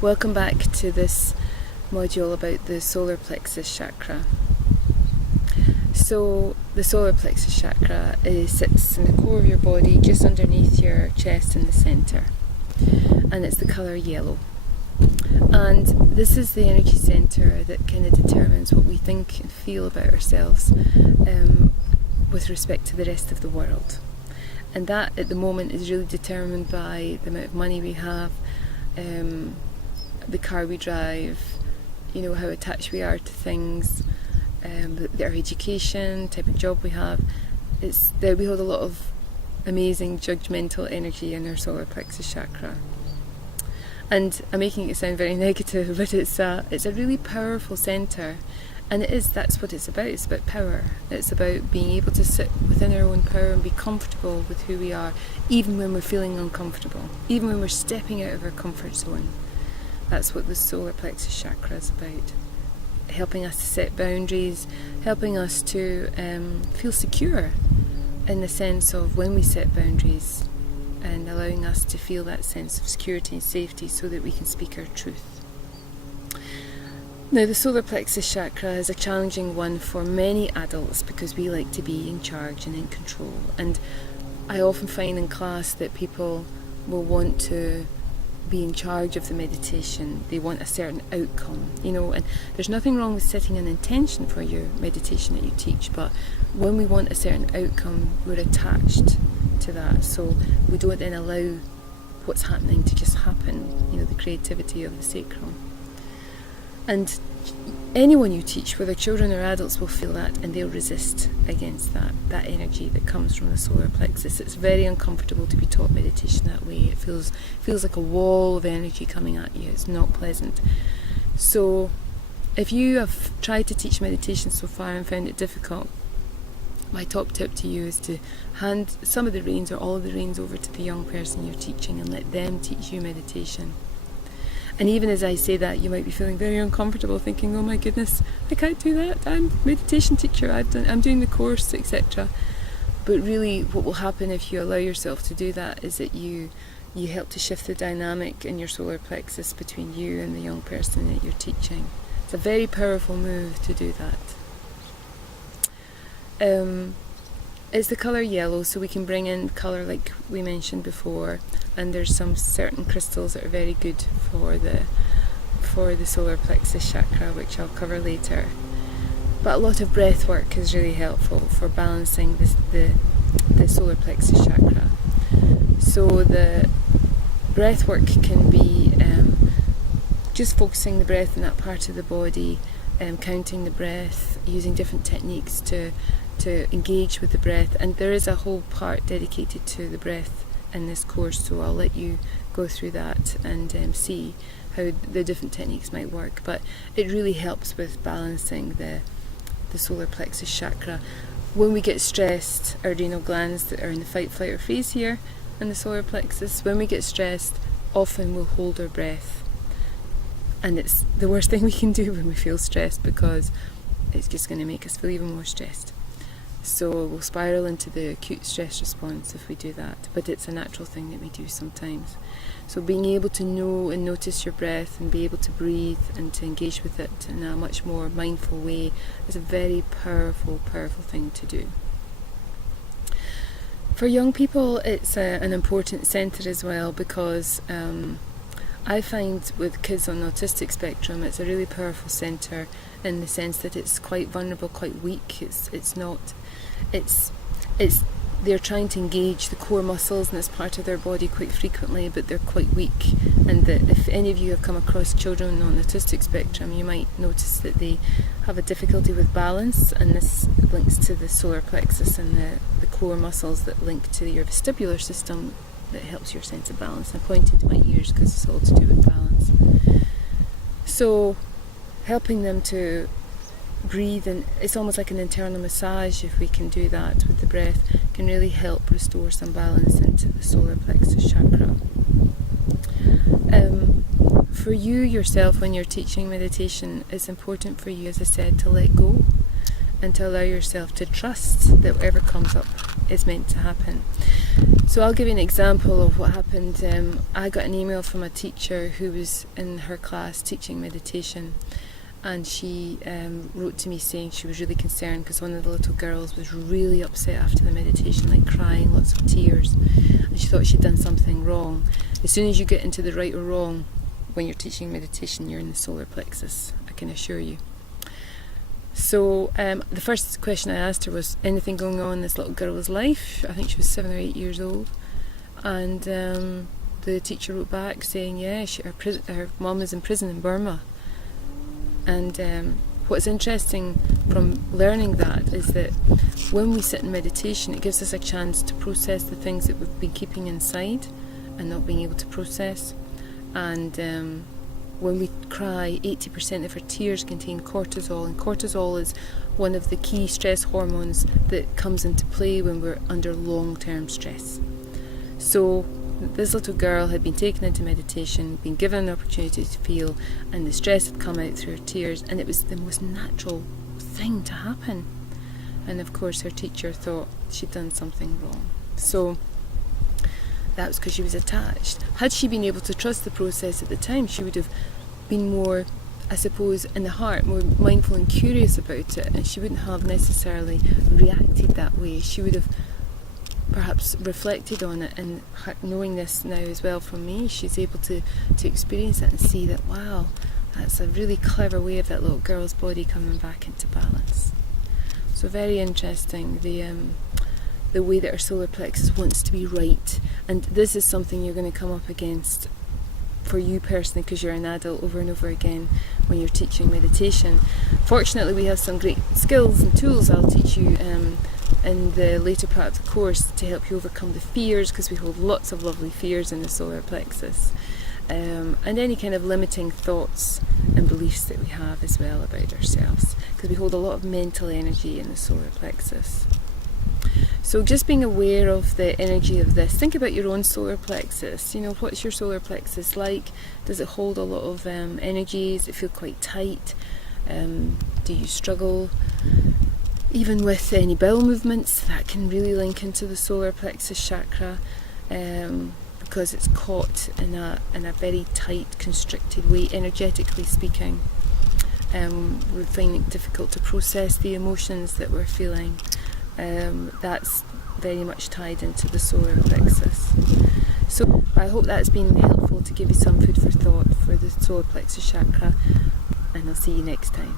Welcome back to this module about the solar plexus chakra. So the solar plexus chakra sits in the core of your body, just underneath your chest in the centre, and it's the colour yellow. And this is the energy centre that kind of determines what we think and feel about ourselves with respect to the rest of the world. And that at the moment is really determined by the amount of money we have, the car we drive, how attached we are to things, our education, type of job we have. We hold a lot of amazing judgmental energy in our solar plexus chakra. And I'm making it sound very negative, but it's a really powerful centre, and that's what it's about. It's about power. It's about being able to sit within our own power and be comfortable with who we are, even when we're feeling uncomfortable, even when we're stepping out of our comfort zone. That's what the solar plexus chakra is about. Helping us to set boundaries, helping us to feel secure in the sense of when we set boundaries, and allowing us to feel that sense of security and safety so that we can speak our truth. Now, the solar plexus chakra is a challenging one for many adults because we like to be in charge and in control. And I often find in class that people will want to be in charge of the meditation. They want a certain outcome, and there's nothing wrong with setting an intention for your meditation that you teach, but when we want a certain outcome, we're attached to that, so we don't then allow what's happening to just happen, the creativity of the sacrum. And anyone you teach, whether children or adults, will feel that, and they'll resist against that energy that comes from the solar plexus. It's very uncomfortable to be taught meditation that way. It feels like a wall of energy coming at you. It's not pleasant. So if you have tried to teach meditation so far and found it difficult, my top tip to you is to hand some of the reins or all of the reins over to the young person you're teaching and let them teach you meditation. And even as I say that, you might be feeling very uncomfortable, thinking, oh my goodness, I can't do that, I'm a meditation teacher, I'm doing the course, etc. But really what will happen if you allow yourself to do that is that you help to shift the dynamic in your solar plexus between you and the young person that you're teaching. It's a very powerful move to do that. It's the colour yellow, so we can bring in colour like we mentioned before, and there's some certain crystals that are very good for the solar plexus chakra, which I'll cover later. But a lot of breath work is really helpful for balancing the solar plexus chakra. So the breath work can be just focusing the breath in that part of the body, counting the breath, using different techniques to engage with the breath, and there is a whole part dedicated to the breath in this course, so I'll let you go through that and see how the different techniques might work. But it really helps with balancing the solar plexus chakra. When we get stressed, our adrenal glands that are in the fight, flight or freeze here in the solar plexus, when we get stressed, often we'll hold our breath, and it's the worst thing we can do when we feel stressed because it's just going to make us feel even more stressed. So we'll spiral into the acute stress response if we do that, but it's a natural thing that we do sometimes. So being able to know and notice your breath and be able to breathe and to engage with it in a much more mindful way is a very powerful thing to do. For young people, it's an important centre as well, because I find with kids on the autistic spectrum, it's a really powerful centre in the sense that it's quite vulnerable, quite weak. They're trying to engage the core muscles in this part of their body quite frequently, but they're quite weak. And that if any of you have come across children on the autistic spectrum, you might notice that they have a difficulty with balance, and this links to the solar plexus and the core muscles that link to your vestibular system that helps your sense of balance. I'm pointing to my ears because it's all to do with balance. So helping them to breathe, and it's almost like an internal massage. If we can do that with the breath, can really help restore some balance into the solar plexus chakra. For you yourself, when you're teaching meditation, it's important for you, as I said, to let go and to allow yourself to trust that whatever comes up is meant to happen. So I'll give you an example of what happened. I got an email from a teacher who was in her class teaching meditation, and she wrote to me saying she was really concerned because one of the little girls was really upset after the meditation, like crying, lots of tears, and she thought she'd done something wrong. As soon as you get into the right or wrong when you're teaching meditation, you're in the solar plexus, I can assure you. So the first question I asked her was, anything going on in this little girl's life? I think she was 7 or 8 years old. And the teacher wrote back saying, yeah, her mum is in prison in Burma. And what's interesting from learning that is that when we sit in meditation, it gives us a chance to process the things that we've been keeping inside and not being able to process. And when we cry, 80% of our tears contain cortisol, and cortisol is one of the key stress hormones that comes into play when we're under long-term stress. So this little girl had been taken into meditation, been given an opportunity to feel, and the stress had come out through her tears, and it was the most natural thing to happen. And of course her teacher thought she'd done something wrong. So that was because she was attached. Had she been able to trust the process at the time, she would have been more, I suppose, in the heart, more mindful and curious about it, and she wouldn't have necessarily reacted that way. She would have perhaps reflected on it, and knowing this now as well from me, she's able to experience it and see that, wow, that's a really clever way of that little girl's body coming back into balance. So very interesting, the way that our solar plexus wants to be right. And this is something you're going to come up against for you personally, because you're an adult, over and over again when you're teaching meditation. Fortunately, we have some great skills and tools I'll teach you in the later part of the course to help you overcome the fears, because we hold lots of lovely fears in the solar plexus, and any kind of limiting thoughts and beliefs that we have as well about ourselves, because we hold a lot of mental energy in the solar plexus. So just being aware of the energy of this. Think about your own solar plexus. You know, what's your solar plexus like? Does it hold a lot of energy? Does it feel quite tight? Do you struggle? Even with any bowel movements, that can really link into the solar plexus chakra, because it's caught in a very tight, constricted way, energetically speaking. We're finding it difficult to process the emotions that we're feeling. That's very much tied into the solar plexus. So I hope that's been helpful to give you some food for thought for the solar plexus chakra, and I'll see you next time.